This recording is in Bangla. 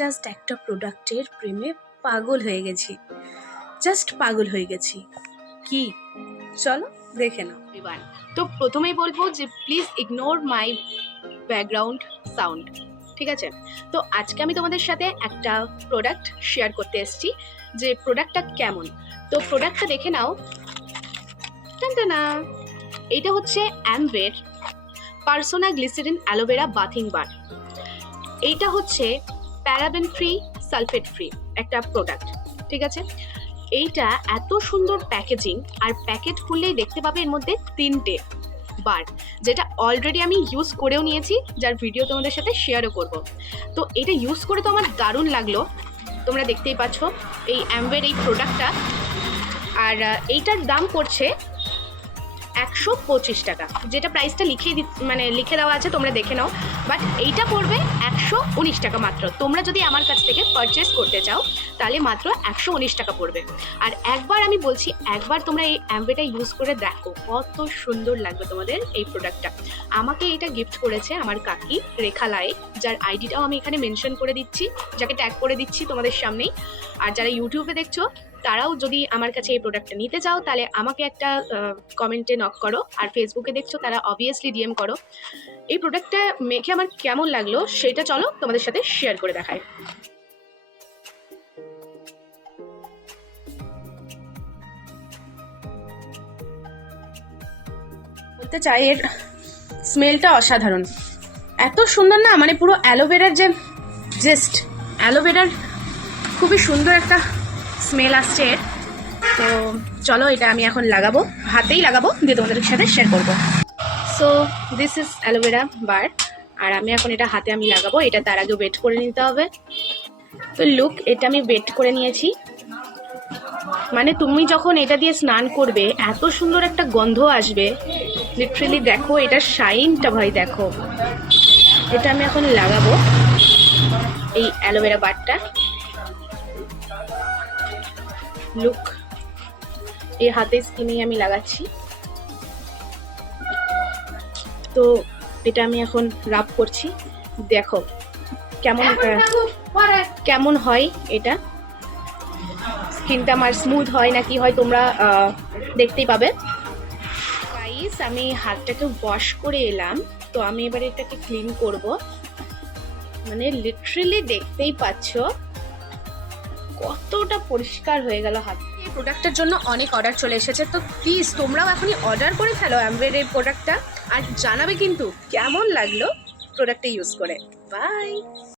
জাস্ট একটা প্রোডাক্টের প্রেমে পাগল হয়ে গেছি, জাস্ট পাগল হয়ে গেছি। কি, চলো দেখে নাও। তো প্রথমেই বলবো যে please ignore my background sound, ঠিক আছে? তো আজকে আমি তোমাদের সাথে একটা প্রোডাক্ট শেয়ার করতে এসেছি, যে প্রোডাক্টটা কেমন। তো প্রোডাক্টটা দেখে নাও। টানটানা, এটা হচ্ছে অ্যামওয়ের পার্সোনা গ্লিসারিন অ্যালোভেরা বাথিং বার। এইটা হচ্ছে প্যারাবেন ফ্রি, সালফেট ফ্রি একটা প্রোডাক্ট, ঠিক আছে? এইটা এত সুন্দর প্যাকেজিং, আর প্যাকেট খুললেই দেখতে পাবে এর মধ্যে 3টে বার, যেটা অলরেডি আমি ইউজ করেও নিয়েছি, যার ভিডিও তোমাদের সাথে শেয়ারও করব। তো এটা ইউজ করে তো আমার দারুণ লাগলো, তোমরা দেখতেই পাচ্ছ এই অ্যামওয়ের এই প্রোডাক্টটা। আর এইটার দাম পড়ছে 125 টাকা, যেটা প্রাইসটা লিখে দেওয়া আছে, তোমরা দেখে নাও। বাট এইটা পড়বে 119 টাকা মাত্র। তোমরা যদি আমার কাছ থেকে পারচেস করতে চাও তাহলে মাত্র 119 টাকা পড়বে। আর একবার আমি বলছি, একবার তোমরা এই অ্যামওয়েটা ইউজ করে দেখো, কত সুন্দর লাগবে তোমাদের এই প্রোডাক্টটা। আমাকে এটা গিফট করেছে আমার কাকি রেখা লাই, যার আইডিটাও আমি এখানে মেনশন করে দিচ্ছি, যাকে ট্যাগ করে দিচ্ছি তোমাদের সামনেই। আর যারা ইউটিউবে দেখছো তারাও যদি আমার কাছে এই প্রোডাক্টটা নিতে চাও তাহলে আমাকে একটা কমেন্টে নক করো, আর ফেসবুকে দেখছো তারা অবভিয়াসলি ডিএম করো। এই প্রোডাক্টটা মেখে আমার কেমন লাগলো সেটা চলো তোমাদের সাথে শেয়ার করে দেখাই। বলতে চাই এর স্মেলটা অসাধারণ, এত সুন্দর না, মানে পুরো অ্যালোভেরার যে জাস্ট অ্যালোভেরার খুবই সুন্দর একটা স্মেল আসছে এর। তো চলো এটা আমি এখন লাগাবো, হাতেই লাগাবো, দিয়ে তোমাদের সাথে শেয়ার করবো। সো দিস ইজ অ্যালোভেরা বার, আর আমি এখন এটা হাতে আমি লাগাবো। এটা তার আগে ওয়েট করে নিতে হবে। তো লুক, এটা আমি ওয়েট করে নিয়েছি। মানে তুমি যখন এটা দিয়ে স্নান করবে এত সুন্দর একটা গন্ধ আসবে, লিটারেলি দেখো এটার শাইনটা, ভাই দেখো। এটা আমি এখন লাগাবো এই অ্যালোভেরা বারটা। লুক, এই হাতে স্কিনেই আমি লাগাচ্ছি। তো এটা আমি এখন রাব করছি, দেখো কেমন হয় এটা। স্কিনটা আমার স্মুথ হয় না কি হয় তোমরা দেখতেই পাবে। গাইস, আমি হাতটাকে ওয়াশ করে এলাম, তো আমি এবারে এটাকে ক্লিন করব। মানে লিটারেলি দেখতেই পাচ্ছ কতটা পরিষ্কার হয়ে গেল হাত। এই প্রোডাক্টের জন্য অনেক অর্ডার চলে এসেছে, তো প্লিজ তোমরাও এখনই অর্ডার করে ফেলো অ্যামওয়ের এই প্রোডাক্টটা, আর জানাবে কিন্তু কেমন লাগলো প্রোডাক্টটা ইউজ করে। বাই।